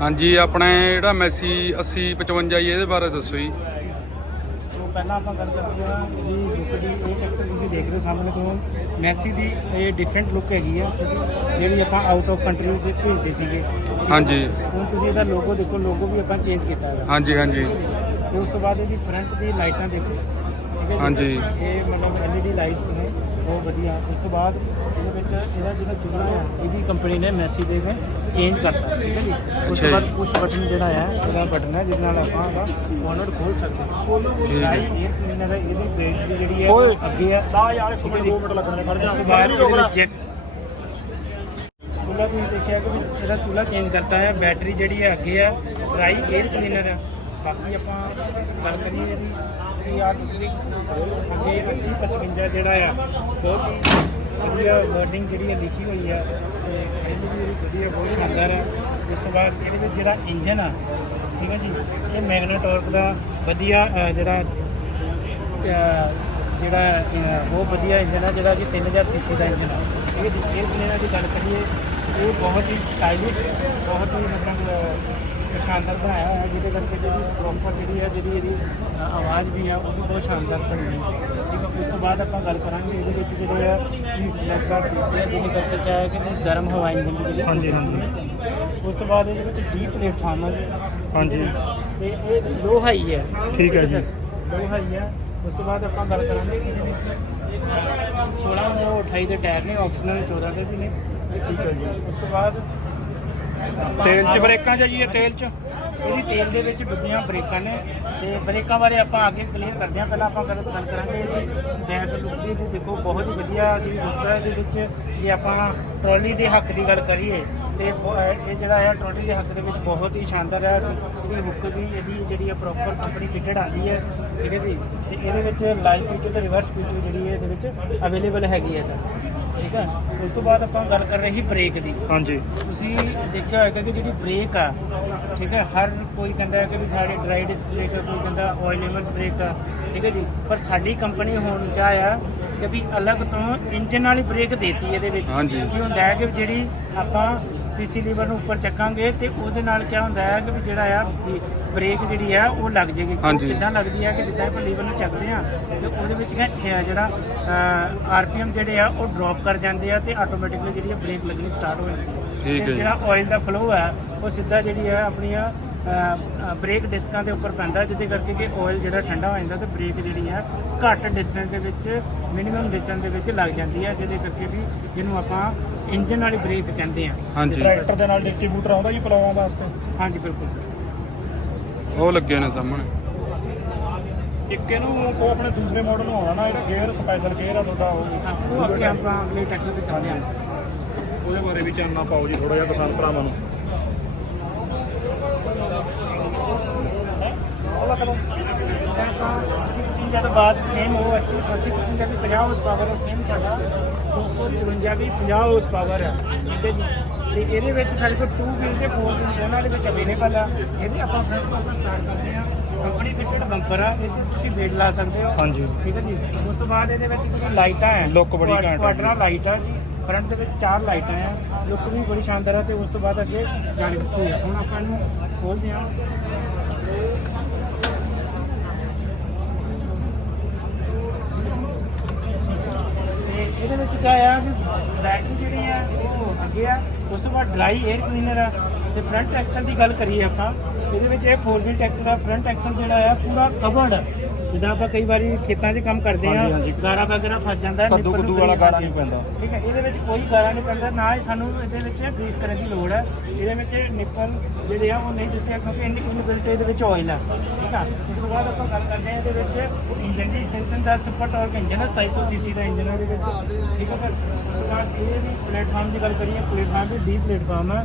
ਹਾਂਜੀ ਆਪਣੇ ਜਿਹੜਾ ਮੈਸੀ 80 55 ਜੀ ਇਹਦੇ ਬਾਰੇ ਦੱਸੋ ਜੀ। ਤੋਂ ਪਹਿਲਾਂ ਆਪਾਂ ਗੱਲ ਕਰਦੇ ਹਾਂ ਇਹਦੀ ਲੁੱਕ ਦੀ ਇਹ ਟਰੈਕਟਰ ਤੁਸੀਂ ਦੇਖ ਰਹੇ ਹੋ ਸਾਹਮਣੇ ਤੋਂ। ਮੈਸੀ ਦੀ ਇਹ ਡਿਫਰੈਂਟ ਲੁੱਕ ਹੈਗੀ ਆ ਜਿਹੜੀ ਆਪਾਂ ਆਊਟ ਆਫ ਕੰਟਰੀ ਤੇ ਭੇਜਦੇ ਸੀਗੇ। ਹਾਂਜੀ। ਹੁਣ ਤੁਸੀਂ ਇਹਦਾ ਲੋਗੋ ਦੇਖੋ ਲੋਗੋ ਵੀ ਆਪਾਂ ਚੇਂਜ ਕੀਤਾ ਹੈਗਾ ਹਾਂਜੀ ਹਾਂਜੀ। ਉਸ ਤੋਂ ਬਾਅਦ ਇਹਦੀ ਫਰੰਟ ਦੀ ਲਾਈਟਾਂ ਦੇਖੋ। ਹੈ? ਹਾਂਜੀ। ਇਹ ਮਤਲਬ LED ਲਾਈਟਸ ਨੇ। ਬਹੁਤ ਵਧੀਆ। ਉਸ ਤੋਂ ਬਾਅਦ ਇਹਦੇ ਵਿੱਚ ਇਹਦਾ ਜਿਹੜਾ ਚੁੱਲ੍ਹਾ ਹੈ ਇਹਦੀ ਕੰਪਨੀ ਨੇ ਮੈਸੀ ਦੇ ਨੇ ਚੇਂਜ ਕਰਤਾ ਠੀਕ ਹੈ ਜੀ? ਉਸ ਤੋਂ ਬਾਅਦ। ਪੁਸ਼ ਬਟਨ ਜਿਹੜਾ ਹੈ ਇਹਦਾ ਬਟਨ ਹੈ ਜਿਹਦੇ ਨਾਲ ਆਪਾਂ ਉਹਦਾ ਬੋਨਟ ਖੋਲ ਸਕਦੇ ਹਾਂ। ਠੀਕ ਹੈ। 에ਅਰ ਕਲੀਨਰ ਹੈ ਇਹਦੀ ਬ੍ਰੇਕ ਦੀ ਜਿਹੜੀ ਹੈ ਅੱਗੇ ਹੈ ਆ ਯਾਰ ਇੱਕ ਮਿੰਟ 2 ਮਿੰਟ ਲੱਗਣੇ ਖੜ ਜਾ ਬਾਹਰ ਰੋਕਣਾ ਚੈੱਕ ਚੁੱਲ੍ਹਾ ਤੁਸੀਂ ਦੇਖਿਆ ਕਿ ਇਹਦਾ ਚੁੱਲ੍ਹਾ ਚੇਂਜ ਕਰਤਾ ਹੈ ਬੈਟਰੀ ਜਿਹੜੀ ਹੈ ਅੱਗੇ ਹੈ ਡਰਾਈ 에ਅਰ ਕਲੀਨਰ ਹੈ ਬਾਕੀ ਆਪਾਂ ਗੱਲ ਕਰੀਏ ਇਹਦੀ। ਕਿ ਆਰ ਅੱਗੇ 80 55 ਜਿਹੜਾ ਆ, ਬਹੁਤ ਵਧੀਆ ਵਰਡਿੰਗ ਜਿਹੜੀ ਹੈ ਲਿਖੀ ਹੋਈ ਆ ਤੇ ਇਹਦੀ ਵੀ ਵਧੀਆ ਬਹੁਤ ਸ਼ਾਨਦਾਰ ਹੈ ਉਸ ਤੋਂ ਬਾਅਦ ਇਹਦੇ ਵਿੱਚ ਜਿਹੜਾ ਇੰਜਨ ਆ, ਠੀਕ ਹੈ ਜੀ, ਇਹ ਮੈਗਨਾਟੋਰਕ ਦਾ ਵਧੀਆ ਜਿਹੜਾ ਜਿਹੜਾ ਬਹੁਤ ਵਧੀਆ ਇੰਜਨ ਆ, ਜਿਹੜਾ ਕਿ 3000 ਸੀਸੀ ਦਾ ਇੰਜਨ ਆ। ਠੀਕ ਹੈ ਜੀ 에ਅਰ ਕਲੀਨਰ ਦੀ ਗੱਲ ਕਰੀਏ, ਇਹ ਬਹੁਤ ਹੀ ਸਟਾਈਲਿਸ਼ ਬਹੁਤ ਹੀ ਮਤਲਬ ਸ਼ਾਨਦਾਰ ਬਣਾਇਆ ਹੋਇਆ ਹੈ, ਜਿਹਦੇ ਕਰਕੇ ਜਿਹੜੀ ਪ੍ਰੋਪਰ ਜਿਹੜੀ ਹੈ ਜਿਹੜੀ ਇਹਦੀ ਆਵਾਜ਼ ਵੀ ਹੈ ਉਹ ਵੀ ਬਹੁਤ ਸ਼ਾਨਦਾਰ ਬਣੀ ਹੈ। ਠੀਕ ਹੈ ਉਸ ਤੋਂ ਬਾਅਦ ਆਪਾਂ ਗੱਲ ਕਰਾਂਗੇ ਇਹਦੇ ਵਿੱਚ ਜਿਹੜੇ ਆ ਲੈਕਾ ਦਿੱਤੇ ਆ ਜਿਹਦੇ ਕਰਕੇ ਕਿਆ ਹੈ ਕਿ ਗਰਮ ਹਵਾ ਇੰਜਨ ਦੀ ਜਿਹੜੀ ਹਾਂਜੀ ਹਾਂਜੀ। ਉਸ ਤੋਂ ਬਾਅਦ ਇਹਦੇ ਵਿੱਚ ਡੀ ਪਲੇਟਫਾਰਮ ਹੈ। ਹਾਂਜੀ। ਤੇ ਇਹ ਲੋ ਹਾਈ ਹੈ। ਠੀਕ ਹੈ ਜੀ। ਲੋ ਹਾਈ ਹੈ। ਉਸ ਤੋਂ ਬਾਅਦ ਆਪਾਂ ਗੱਲ ਕਰਾਂਗੇ ਕਿ ਇਹਦੇ ਵਿੱਚ 16 ਉਹ 28 ਦੇ ਟਾਇਰ ਨੇ ਆਪਸ਼ਨਲ 14 ਦੇ ਵੀ ਨੇ। ਠੀਕ ਹੈ ਜੀ। ਉਸ ਤੋਂ ਬਾਅਦ ਤੇਲ ਚ ਬ੍ਰੇਕਾਂ ਚ ਜੀ ਇਹ ਤੇਲ ਚ। ਇਹਦੀ ਤੇਲ ਦੇ ਵਿੱਚ ਵੱਡੀਆਂ ਬ੍ਰੇਕਾਂ ਨੇ ਤੇ ਬ੍ਰੇਕਾਂ ਬਾਰੇ ਆਪਾਂ ਅੱਗੇ ਕਲੀਅਰ ਕਰਦੇ ਹਾਂ। ਪਹਿਲਾਂ ਆਪਾਂ ਗੱਲ ਗੱਲ ਕਰਾਂਗੇ ਇਹਦੀ। ਬੈਕ ਲੁੱਕ ਦੀ ਦੇਖੋ ਬਹੁਤ ਹੀ ਵਧੀਆ ਜਿਹੜੀ ਲੁੱਕ ਹੈ ਇਹਦੇ ਵਿੱਚ। ਜੇ ਆਪਾਂ ਟਰਾਲੀ ਦੇ ਹੱਕ ਦੀ ਗੱਲ ਕਰੀਏ ਤੇ ਬ- ਇਹ ਜਿਹੜਾ ਹੈ ਟਰਾਲੀ ਦੇ ਹੱਕ ਦੇ ਵਿੱਚ ਬਹੁਤ ਹੀ ਸ਼ਾਨਦਾਰ ਹੈ। ਇਹਦੀ ਹੁੱਕ ਵੀ, ਇਹਦੀ ਜਿਹੜੀ ਹੈ ਪ੍ਰੋਪਰ ਕੰਪਨੀ ਫਿਟਡ ਆਉਂਦੀ ਹੈ ਠੀਕ ਹੈ ਜੀ ਤੇ ਇਹਦੇ ਵਿੱਚ ਲਾਈਵ ਪੀਟੂ ਤੇ ਰਿਵਰਸ ਪੀਟੂ ਜਿਹੜੀ ਹੈ ਇਹਦੇ ਵਿੱਚ ਅਵੇਲੇਬਲ ਹੈਗੀ ਹੈ ਸਰ। ਠੀਕ ਹੈ ਉਸ ਤੋਂ ਬਾਅਦ ਆਪਾਂ ਗੱਲ ਕਰ ਰਹੇ ਸੀ ਬ੍ਰੇਕ ਦੀ। ਹਾਂਜੀ। ਤੁਸੀਂ ਦੇਖਿਆ ਹੋਏਗਾ ਕਿ ਜਿਹੜੀ ਬ੍ਰੇਕ ਆ ਠੀਕ ਹੈ ਹਰ ਕੋਈ ਕਹਿੰਦਾ ਹੈ ਕਿ ਵੀ ਸਾਡੇ ਡਰਾਈ ਡਿਸਕ ਬ੍ਰੇਕ ਆ ਕੋਈ ਕਹਿੰਦਾ ਆਇਲ ਇਮਰਜ ਬ੍ਰੇਕ ਆ ਠੀਕ ਹੈ ਜੀ? ਪਰ ਸਾਡੀ ਕੰਪਨੀ ਹੁਣ ਆ ਕਿ ਵੀ ਅਲੱਗ ਤੋਂ ਇੰਜਨ ਵਾਲੀ ਬ੍ਰੇਕ ਦੇਤੀ ਇਹਦੇ ਵਿੱਚ। ਹਾਂਜੀ। ਕੀ ਹੁੰਦਾ ਹੈ ਕਿ ਜਿਹੜੀ ਆਪਾਂ ਪੀਸੀ ਲੀਵਰ ਨੂੰ ਉੱਪਰ ਚੱਕਾਂਗੇ ਤੇ ਉਹਦੇ ਨਾਲ ਕੀ ਹੁੰਦਾ ਹੈ ਕਿ ਵੀ ਜਿਹੜਾ ਆ ਬ੍ਰੇਕ ਜਿਹੜੀ ਆ ਉਹ ਲੱਗ ਜੇਗੀ ਹਾਂਜੀ। ਕਿੱਦਾਂ ਲੱਗਦੀ ਹੈ ਕਿ ਜਿੱਦਾਂ ਆਪਾਂ ਲੀਵਰ ਨੂੰ ਚੱਕਦੇ ਆ ਤੇ ਉਹਦੇ ਵਿੱਚ ਕੀ ਹੈ, ਜਿਹੜਾ ਆਰਪੀਐਮ ਜਿਹੜੇ ਆ ਉਹ ਡ੍ਰੌਪ ਕਰ ਜਾਂਦੇ ਆ ਤੇ ਆਟੋਮੈਟਿਕਲੀ ਜਿਹੜੀ ਆ ਬ੍ਰੇਕ ਲੱਗਣੀ ਸਟਾਰਟ ਹੋ ਜਾਂਦੀ ਹੈ ਠੀਕ ਹੈ ਤੇ ਜੀ। ਜਿਹੜਾ ਆਇਲ ਦਾ ਫਲੋ ਹੈ ਉਹ ਸਿੱਧਾ ਜਿਹੜੀ ਹੈ ਆਪਣੀਆਂ ਬ੍ਰੇਕ ਡਿਸਕਾਂ ਦੇ ਉੱਪਰ ਪੈਂਦਾ ਜਿਹਦੇ ਕਰਕੇ ਕਿ ਆਇਲ ਜਿਹੜਾ ਠੰਡਾ ਹੋ ਜਾਂਦਾ ਤੇ ਬ੍ਰੇਕ ਜਿਹੜੀ ਹੈ ਘੱਟ ਡਿਸਟੈਂਸ ਦੇ ਵਿੱਚ ਮਿਨੀਮਮ ਡਿਸਟੈਂਸ ਦੇ ਵਿੱਚ ਲੱਗ ਜਾਂਦੀ ਹੈ ਜਿਹਦੇ ਕਰਕੇ ਵੀ ਜਿਹਨੂੰ ਆਪਾਂ ਇੰਜਨ ਵਾਲੀ ਬ੍ਰੇਕ ਕਹਿੰਦੇ ਆ ਹਾਂਜੀ। ਟਰੈਕਟਰ ਦੇ ਨਾਲ ਡਿਸਟ੍ਰੀਬਿਊਟਰ ਆਉਂਦਾ ਜੀ ਪਲਾਵਾਂ ਵਾਸਤੇ? ਹਾਂਜੀ ਬਿਲਕੁਲ। ਉਹ ਲੱਗੇ ਨੇ ਸਾਹਮਣੇ। ਇੱਕ ਇਹਨੂੰ ਉਹ ਆਪਣੇ ਦੂਸਰੇ ਮਾਡਲ ਨੂੰ ਆਉਣਾ ਨਾ ਜਿਹੜਾ ਗੇਅਰ ਸਪੈਸ਼ਲ ਗੇਅਰ ਆ ਤੁਹਾਡਾ ਉਹ। ਉਹ ਅੱਗੇ ਆਪਾਂ ਅਗਲੇ ਟਰੈਕਟਰ ਤੇ ਚੱਲਦੇ ਹਾਂ। ਉਹਦੇ ਬਾਰੇ ਵੀ ਚਾਨਣਾ ਪਾਓ ਜੀ ਥੋੜਾ ਜਿਹਾ ਕਿਸਾਨ ਭਰਾਵਾਂ ਨੂੰ। ਪਚਵੰਜਾ ਤੋਂ ਬਾਅਦ ਸੇਮ ਉਹ ਅੱਛੀ ਅਸੀਂ ਪਚਵੰਜਾ ਵੀ 50 ਹਾਰਸ ਪਾਵਰ ਹੈ ਸੇਮ ਸਾਡਾ 254 ਵੀ 50 ਹਾਰਸ ਪਾਵਰ ਹੈ ਠੀਕ ਹੈ ਜੀ? ਤੇ ਇਹਦੇ ਵਿੱਚ ਸਾਡੇ ਕੋਲ 2 ਵੀਲ ਤੇ 4 ਵੀਲ ਦੋਨਾਂ ਦੇ ਵਿੱਚ ਅਵੇਲੇਬਲ ਆ। ਇਹਦੇ ਆਪਾਂ ਫਰੰਟ ਤੋਂ ਸਟਾਰਟ ਕਰਦੇ ਹਾਂ। ਕੰਪਨੀ ਫਿਟਡ ਬੰਪਰ ਆ ਇਹ 'ਚ ਤੁਸੀਂ ਵੇਟ ਲਾ ਸਕਦੇ ਹੋ। ਹਾਂਜੀ। ਠੀਕ ਹੈ ਜੀ? ਉਸ ਤੋਂ ਬਾਅਦ ਇਹਦੇ ਵਿੱਚ ਜਿਹੜੀ ਲਾਈਟਾਂ ਹੈ Look ਬੜੀ ਘੈਂਟ ਆ। ਕੁਆਡਰਾ ਲਾਈਟ ਆ ਜੀ। ਫਰੰਟ ਦੇ ਵਿੱਚ ਚਾਰ ਲਾਈਟਾਂ ਆ। ਲੁੱਕ ਵੀ ਬੜੀ ਸ਼ਾਨਦਾਰ ਆ ਤੇ ਉਸ ਤੋਂ ਬਾਅਦ ਅੱਗੇ ਜਾਲੀ ਦਿੱਤੀ ਆ। ਹੁਣ ਆਪਾਂ ਇਹਨੂੰ ਖੋਲਦੇ ਹਾਂ ਤੇ ਵਿੱਚ ਕੀ ਆ ਬੈਟਰੀ ਜਿਹੜੀ ਆ ਉਹ ਅੱਗੇ ਆ। ਉਸ ਤੋਂ ਬਾਅਦ ਡਰਾਈ 에ਅਰ ਕਲੀਨਰ ਆ। ਤੇ ਫਰੰਟ ਐਕਸਲ ਦੀ ਗੱਲ ਕਰੀਏ ਆਪਾਂ ਇਹਦੇ ਵਿੱਚ ਇਹ 4 ਵੀਲ ਟਰੈਕਟਰ ਦਾ ਫਰੰਟ ਐਕਸਲ ਜਿਹੜਾ ਆ ਪੂਰਾ ਕਵਰਡ ਜਿੱਦਾਂ ਆਪਾਂ ਕਈ ਵਾਰੀ ਖੇਤਾਂ 'ਚ ਕੰਮ ਕਰਦੇ ਆ। ਗਾਰਾ ਵਗੈਰਾ ਫਸ ਜਾਂਦਾ ਹੈ, ਕੱਦੂ ਕੁੱਦੂ ਵਾਲਾ ਗਾਰਾ। ਨਹੀਂ ਪੈਂਦਾ। ਠੀਕ ਹੈ ਇਹਦੇ ਵਿੱਚ ਕੋਈ ਗਾਰਾ ਨਹੀਂ ਪੈਂਦਾ ਨਾ ਹੀ ਸਾਨੂੰ ਇਹਦੇ ਵਿੱਚ ਗਰੀਸ ਕਰਨ ਦੀ ਲੋੜ ਹੈ ਇਹਦੇ ਵਿੱਚ ਨਿੱਪਲ ਜਿਹੜੇ ਆ ਉਹ ਨਹੀਂ ਦਿੱਤੇ ਆ ਕਿਉਂਕਿ ਇਨਬਿਲਟ ਇਹਦੇ ਵਿੱਚ ਆਇਲ ਹੈ ਠੀਕ ਹੈ ਉਸ ਤੋਂ ਬਾਅਦ ਆਪਾਂ ਗੱਲ ਕਰਦੇ ਹਾਂ ਇਹਦੇ ਵਿੱਚ। ਇੰਜਨ ਦੀ ਸੈਂਸਨ ਦਾ ਸੁਪਰ ਟਾਰਕ ਇੰਜਨ ਹੈ 2700 ਸੀਸੀ ਦਾ ਇੰਜਨ ਹੈ ਇਹਦੇ ਵਿੱਚ। ਠੀਕ ਹੈ ਸਰ ਬਾਅਦ ਇਹ ਵੀ ਪਲੇਟਫਾਰਮ ਦੀ ਗੱਲ ਕਰੀਏ ਪਲੇਟਫਾਰਮ ਵੀ ਡੀ ਪਲੇਟਫਾਰਮ ਹੈ।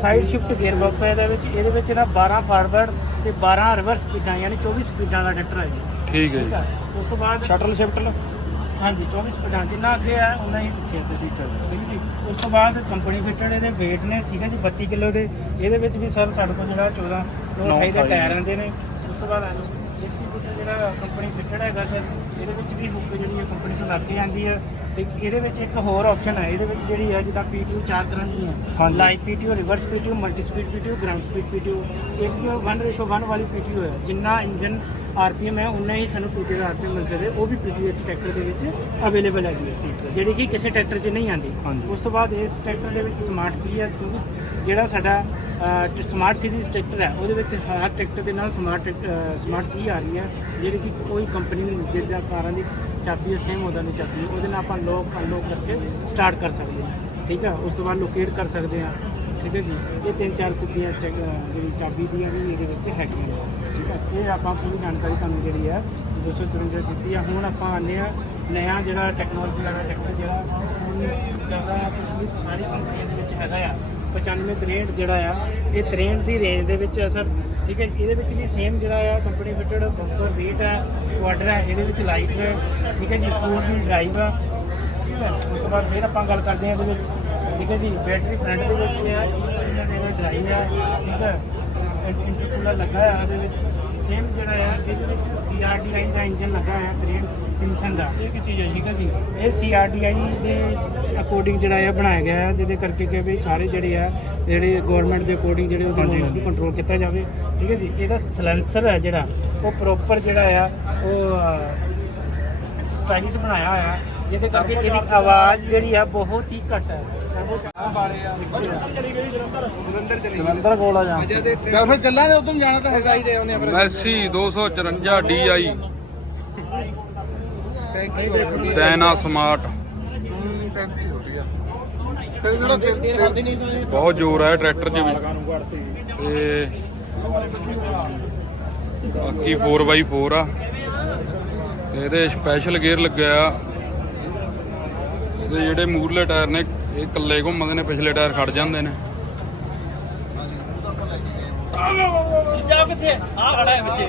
ਸਾਈਡ ਸ਼ਿਫਟ ਗੇਅਰ ਬਾਕਸ ਹੈ ਇਹਦੇ ਵਿੱਚ। ਇਹਦੇ ਵਿੱਚ ਨਾ 12 ਫਾਰਵਰਡ ਤੇ 12 ਰਿਵਰਸ ਸਪੀਡਾਂ ਯਾਨੀ 24 ਸਪੀਡਾਂ ਦਾ ਟਰੈਕਟਰ ਹੈ ਜੀ। ਠੀਕ ਹੈ ਜੀ। ਹੈ? ਉਸ ਤੋਂ ਬਾਅਦ ਸ਼ਟਲ ਸ਼ਿਫਟ ਹਾਂਜੀ 24 ਸਪੀਡਾਂ ਜਿੰਨਾ ਅੱਗੇ ਆ ਉਹਨਾਂ ਹੀ ਪਿੱਛੇ ਸੇ ਫੀਚਰ ਠੀਕ ਹੈ। ਜੀ। ਉਸ ਤੋਂ ਬਾਅਦ ਕੰਪਨੀ ਫਿਟਡ ਇਹਦੇ weight ਨੇ ਠੀਕ ਹੈ ਜੀ 32 ਕਿਲੋ ਦੇ। ਇਹਦੇ ਵਿੱਚ ਵੀ ਸਰ ਸਾਡੇ ਕੋਲ ਜਿਹੜਾ 14 ਤੋਂ 28 ਦੇ ਟਾਇਰ ਆਉਂਦੇ ਨੇ। ਤੋਂ ਬਾਅਦ ਆ ਜਾਓ ਇਸ ਦੀ ਜਿਹੜਾ ਕੰਪਨੀ ਫਿੱਟਡ ਹੈਗਾ ਸਰ ਇਹਦੇ ਵਿੱਚ ਵੀ ਹੁੱਕ ਜਿਹੜੀ ਹੈ ਕੰਪਨੀ ਤੋਂ ਲੱਗ ਕੇ ਆਂਦੀ ਹੈ ਤੇ ਇਹਦੇ ਵਿੱਚ ਇੱਕ ਹੋਰ ਆਪਸ਼ਨ ਹੈ ਇਹਦੇ ਵਿੱਚ ਜਿਹੜੀ ਹੈ ਜਿੱਦਾਂ ਪੀਟੀਓ ਚਾਰ ਤਰ੍ਹਾਂ ਦੀਆਂ। ਹਾਂਜੀ। Live PTO reverse PTO multi speed PTO ground speed PTO ਇੱਕ 1:1 ਵਾਲੀ ਪੀਟੀਓ ਹੈ ਜਿੰਨਾ ਇੰਜਨ ਆਰਪੀਐਮ ਹੈ ਉਨਾ ਹੀ ਸਾਨੂੰ ਪੀਟੀਓ ਦਾ ਆਰਪੀਐਮ ਮਿਲ ਸਕਦੇ ਉਹ ਵੀ ਪੀਟੀਓ ਇਸ ਟਰੈਕਟਰ ਦੇ ਵਿੱਚ ਅਵੇਲੇਬਲ ਹੈਗੀ ਹੈ ਜਿਹੜੀ ਕਿ ਕਿਸੇ ਟਰੈਕਟਰ 'ਚ ਨਹੀਂ ਆਂਦੀ। ਉਸ ਤੋਂ ਬਾਅਦ ਇਸ ਟਰੈਕਟਰ ਦੇ ਵਿੱਚ ਸਮਾਰਟ ਹੈ ਕਿਉਂਕਿ ਜਿਹੜਾ ਸਾਡਾ ਸਮਾਰਟ ਸੀਰੀਜ਼ ਟਰੈਕਟਰ ਹੈ। ਉਹਦੇ ਵਿੱਚ ਹਰ ਟਰੈਕਟਰ ਦੇ ਨਾਲ ਸਮਾਰਟ ਸਮਾਰਟ ਕੀ ਆ ਰਹੀ ਹੈ, ਜਿਹੜੀ ਕਿ ਕੋਈ ਕੰਪਨੀ ਨੂੰ ਜਿਹੜਾ ਕਾਰਾਂ ਦੀ ਚਾਬੀ ਹੈ ਸੇਮ ਉਹਦਾ ਦੀ ਚਾਬੀ ਉਹਦੇ ਨਾਲ ਆਪਾਂ ਲੋਕ ਅਨਲੋਕ ਕਰਕੇ ਸਟਾਰਟ ਕਰ ਸਕਦੇ ਹਾਂ। ਠੀਕ ਹੈ ਉਸ ਤੋਂ ਬਾਅਦ ਲੋਕੇਟ ਕਰ ਸਕਦੇ ਹਾਂ। ਠੀਕ ਹੈ ਜੀ? ਇਹ ਤਿੰਨ ਚਾਰ ਕੁੱਤੀਆਂ ਜਿਹੜੀ ਚਾਬੀ ਦੀਆਂ ਵੀ ਇਹਦੇ ਵਿੱਚ ਹੈਗੀਆਂ ਠੀਕ ਹੈ ਇਹ ਆਪਾਂ ਪੂਰੀ ਜਾਣਕਾਰੀ ਤੁਹਾਨੂੰ ਜਿਹੜੀ ਹੈ 254 ਦਿੱਤੀ ਆ। ਹੁਣ ਆਪਾਂ ਆਉਂਦੇ ਆ ਨਵਾਂ ਜਿਹੜਾ ਟੈਕਨੋਲੋਜੀ ਵਾਲਾ ਟਰੈਕਟਰ ਜਿਹੜਾ ਹੁਣ ਚੱਲਦਾ ਸਾਰੀ ਕੰਪਨੀ ਦੇ ਵਿੱਚ ਹੈਗਾ ਆ। 9563 ਜਿਹੜਾ ਆ, ਇਹ 63 ਦੀ ਰੇਂਜ ਦੇ ਵਿੱਚ ਆ ਸਰ। ਠੀਕ ਹੈ, ਇਹਦੇ ਵਿੱਚ ਵੀ ਸੇਮ ਜਿਹੜਾ ਆ ਕੰਪਨੀ ਫਿਟਡ ਬੰਪਰ ਵੇਟ ਹੈ ਕੁਆਡਰ ਹੈ, ਇਹਦੇ ਵਿੱਚ ਲਾਈਟ ਹੈ। ਠੀਕ ਹੈ ਜੀ ਫੋਰ ਵੀ ਡਰਾਈਵ ਆ। ਠੀਕ ਹੈ, ਉਸ ਤੋਂ ਬਾਅਦ ਫਿਰ ਆਪਾਂ ਗੱਲ ਕਰਦੇ ਹਾਂ ਇਹਦੇ ਵਿੱਚ। ਠੀਕ ਹੈ ਜੀ ਬੈਟਰੀ ਫਰੰਟ ਦੇ ਵਿੱਚ ਆ ਇਹਦਾ ਡਰਾਈਵ ਆ। ਠੀਕ ਹੈ ਇੰਟਰਕੂਲਰ ਲੱਗਾ ਆ ਇਹਦੇ ਵਿੱਚ। ਸੇਮ ਜਿਹੜਾ ਆ, ਇਹਦੇ ਵਿੱਚ ਸੀਆਰਡੀ ਲਾਈਨ ਦਾ ਇੰਜਨ ਲੱਗਾ ਆ 63 ਐਗਜ਼ੀਬਿਸ਼ਨ ਦਾ। ਇਹ ਕੀ ਚੀਜ਼ ਹੈ ਠੀਕ ਹੈ ਜੀ ਇਹ ਸੀਆਰਡੀਆਈ ਦੇ ਅਕੋਰਡਿੰਗ ਜਿਹੜਾ ਆ ਬਣਾਇਆ ਗਿਆ ਹੈ ਜਿਹਦੇ ਕਰਕੇ ਕਿ ਵੀ ਸਾਰੇ ਜਿਹੜੇ ਆ ਜਿਹੜੇ ਗਵਰਨਮੈਂਟ ਦੇ ਅਕੋਰਡਿੰਗ ਜਿਹੜੇ ਉਹਦੀ ਮੂਵਮੈਂਟਸ ਨੂੰ ਕੰਟਰੋਲ ਕੀਤਾ ਜਾਵੇ। ਠੀਕ ਹੈ ਜੀ? ਇਹਦਾ ਸਲੈਂਸਰ ਹੈ ਜਿਹੜਾ ਉਹ ਪ੍ਰੋਪਰ ਜਿਹੜਾ ਆ ਉਹ ਸਟਾਈਲਿਸ਼ ਬਣਾਇਆ ਹੋਇਆ। ਜਿਹਦੇ ਕਰਕੇ ਇਹਦੀ ਆਵਾਜ਼ ਜਿਹੜੀ ਆ ਬਹੁਤ ਹੀ ਘੱਟ ਹੈ ਜਲੰਧਰ ਕੋਲ ਆ ਜਾ। ਚੱਲ ਫੇ ਚੱਲਾਂਗੇ ਉਦੋਂ ਜਾਣਾ ਤਾਂ ਹੈਗਾ ਹੀ। ਦੇ ਉਹਨੇ ਮੈਸੀ 254 ਡੀਆਈ ਡੈਨਾ ਸਮਾਰਟ ਟੈਂਤੀ ਛੋਟੀ ਆ ਤੇਰੇ ਜਿਹੜਾ ਤੇਲ ਤੇਲ ਨਹੀਂ ਬਹੁਤ ਜ਼ੋਰ ਹੈ ਟਰੈਕਟਰ 'ਚ ਵੀ। ਲਗਾ ਨੂੰ ਤੇ ਬਾਕੀ 4x4 ਆ। ਇਹਦੇ ਸਪੈਸ਼ਲ ਗੇਅਰ ਲੱਗਿਆ ਆ। ਇਹਦੇ ਜਿਹੜੇ ਮੂਰਲੇ ਟਾਇਰ ਨੇ, ਇਹ ਇਕੱਲੇ ਘੁੰਮਦੇ ਨੇ, ਪਿਛਲੇ ਟਾਇਰ ਖੜ ਜਾਂਦੇ ਨੇ। ਜਾ ਕਿੱਥੇ? ਆ ਖੜਾ ਹੈ ਬੱਚੇ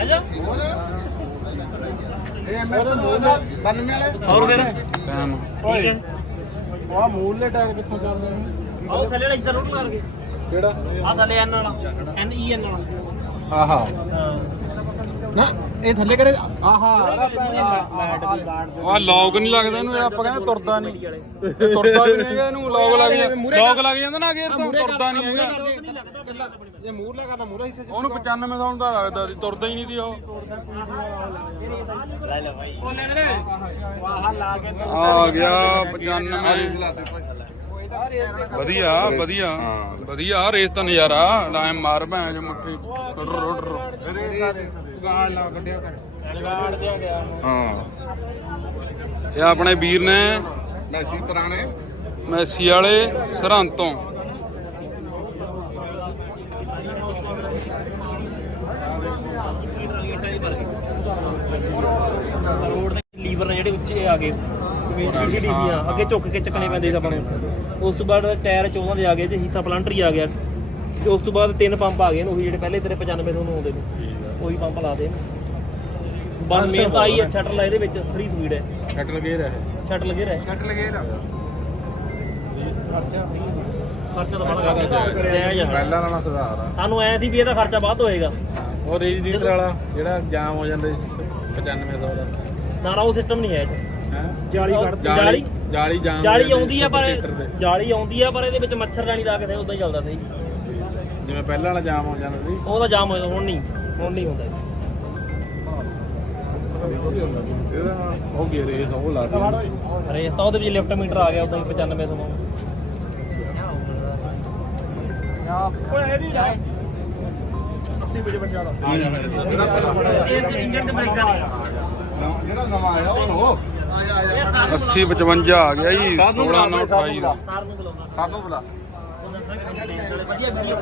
ਆਜਾ ਇਹ ਐਮਐਸ 92 ਵਾਲੇ? ਹੋਰ ਫਿਰ। ਟਾਈਮ ਓਏ। ਉਹ ਮੂਲ ਟਾਇਰ ਕਿੱਥੋਂ ਚੱਲਦੇ ਨੇ? ਆਓ ਥੱਲੇ ਵਾਲਾ ਇੱਧਰ ਰੋਟ ਮਾਰ ਕੇ। ਕਿਹੜਾ? ਆ ਥੱਲੇ ਐਨ ਵਾਲਾ। ਐਨ ਈ ਐਨ ਵਾਲਾ। ਆਹਾ। ਹਾਂ। ਨਾ ਇਹ ਥੱਲੇ ਕਰੇ ਆਹਾ ਆ ਲੌਗ ਨਹੀਂ ਲੱਗਦਾ ਇਹਨੂੰ ਇਹ ਆਪਾਂ ਕਹਿੰਦੇ ਤੁਰਦਾ ਨਹੀਂ। ਤੁਰਦਾ ਵੀ ਨਹੀਂ ਹੈਗਾ ਇਹਨੂੰ ਲੌਗ ਲੱਗ ਜਾਂਦਾ ਲੌਗ ਲੱਗ ਜਾਂਦਾ ਨਾ ਗੇਅਰ ਤੋਂ ਤੁਰਦਾ ਨਹੀਂ ਹੈਗਾ। ਇਹ ਮੂਰਲਾ ਕਰਨਾ ਮੂਰਾ ਹਿੱਸੇ ਉਹਨੂੰ 95 ਸਾਲ ਦਾ ਲੱਗਦਾ ਸੀ ਤੁਰਦਾ ਹੀ ਨਹੀਂ ਸੀ ਉਹ। ਆਹਾ ਲਾ ਕੇ ਆ ਗਿਆ 95 ਵਧੀਆ ਵਧੀਆ। ਵਧੀਆ ਰੇਸ ਤਾਂ ਨਜ਼ਾਰਾ। ਲਾਇ ਮਾਰ ਭੈਣ ਜੋ ਮੁੱਠੀ। ਗਾਲ ਲਾ ਕੱਢਿਆ ਕਰ ਗਾਲ ਦਿਆ ਗਿਆ ਹਾਂ। ਇਹ ਆਪਣੇ ਵੀਰ ਨੇ ਮੈਸੀ ਪੁਰਾਣੇ। ਮੈਸੀ ਵਾਲੇ ਸਰਹੰਦ ਤੋਂ ਰੋਡ ਦੇ ਲੀਵਰ ਨੇ ਜਿਹੜੇ ਉੱਚੇ ਆ ਗਏ। ਆ। ਅੱਗੇ ਝੁੱਕ ਕੇ ਚੱਕਣੇ ਪੈਂਦੇ ਸੀ ਆਪਾਂ ਨੂੰ ਉਸ ਤੋਂ ਬਾਅਦ ਟਾਇਰ 14 ਦੇ ਆ ਗਏ ਤੇ ਹਿੱਸਾ ਪਲੰਟਰ ਹੀ ਆ ਗਿਆ। ਤੇ ਉਸ ਤੋਂ ਬਾਅਦ ਤਿੰਨ ਪੰਪ ਆ ਗਏ ਨੇ ਉਹੀ ਜਿਹੜੇ ਪਹਿਲੇ ਤੇਰੇ 95 ਤੁਹਾਨੂੰ ਆਉਂਦੇ ਨੇ। ਉਹੀ ਪੰਪ ਲਾ ਦੇ। ਬਸ ਮੇਨ ਤਾਂ ਆਈ ਹੈ ਸ਼ਟਲ ਇਹਦੇ ਵਿੱਚ 3 ਸਪੀਡ ਹੈ। ਸ਼ਟਲ ਗੇਅਰ ਹੈ ਸ਼ਟਲ ਲੱਗੇ ਰਹਿ ਛੱਟ ਲਗੇ ਨਾ ਖਰਚਾ ਤਾਂ ਬੜਾ ਕਰਿਆ ਯਾਰ ਪਹਿਲਾਂ ਨਾਲੋਂ ਸੁਧਾਰ ਆ। ਸਾਨੂੰ ਐ ਸੀ ਵੀ ਇਹਦਾ ਖਰਚਾ ਵੱਧ ਹੋਏਗਾ। ਉਹ ਰੇਜੀਟਰ ਵਾਲਾ ਜਿਹੜਾ ਜਾਮ ਹੋ ਜਾਂਦਾ ਸੀ 9500 ਦਾ। ਨਾ ਨਾ ਉਹ ਸਿਸਟਮ ਨਹੀਂ ਹੈ ਇਹ 'ਚ। ਹੈ? ਜਾਲੀ ਜਾਲੀ? ਜਾਲੀ ਜਾਮ ਜਾਲੀ ਆਉਂਦੀ ਆ ਪਰ ਦੇ। ਜਾਲੀ ਆਉਂਦੀ ਆ ਪਰ ਇਹਦੇ ਵਿੱਚ ਮੱਛਰਦਾਨੀ ਲਾ ਕੇ ਤੇ ਉਦਾਂ ਹੀ ਚੱਲਦਾ ਸੀ। ਜਿਵੇਂ ਪਹਿਲਾਂ ਵਾਲਾ ਜਾਮ ਹੋ ਜਾਂਦਾ ਸੀ। ਉਹਦਾ ਜਾਮ ਹੋਇਆ ਹੁਣ ਨਹੀਂ। ਹੁਣ ਨਹੀਂ ਹੁੰਦਾ ਇਹਦਾ ਉਹ ਗੇਅਰ ਰੇਸ ਉਹ ਲਾਤੀ ਰੇਸ ਤਾਂ ਉਹਦੇ ਵਿੱਚ ਲਿਫਟ ਮੀਟਰ ਆ ਗਿਆ ਉਦਾਂ ਹੀ 95 ਤੋਂ ਓਏ ਇਹਦੀ ਜਾ 80 ਵਿੱਚ ਵੱਜਾ ਦਾ ਆ ਜਾ ਫਿਰ। ਇਹ ਇੰਜਨ ਤੇ ਬ੍ਰੇਕਾਂ ਨੇ ਜਿਹੜਾ ਨਵਾਂ ਆਇਆ ਉਹ ਲੋ 80 55 ਆ ਗਿਆ ਜੀ 16 ਨਾਲ 28 ਦਾ। ਕਾਰ ਸਾਨੂੰ ਬੁਲਾ। ਵਧੀਆ ਵੀਡੀਓ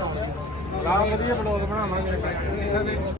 ਬਣਾਉਂਦਾ ਰਾਮ ਵਧੀਆ ਬਲੌਗ ਬਣਾਵਾਂਗੇ।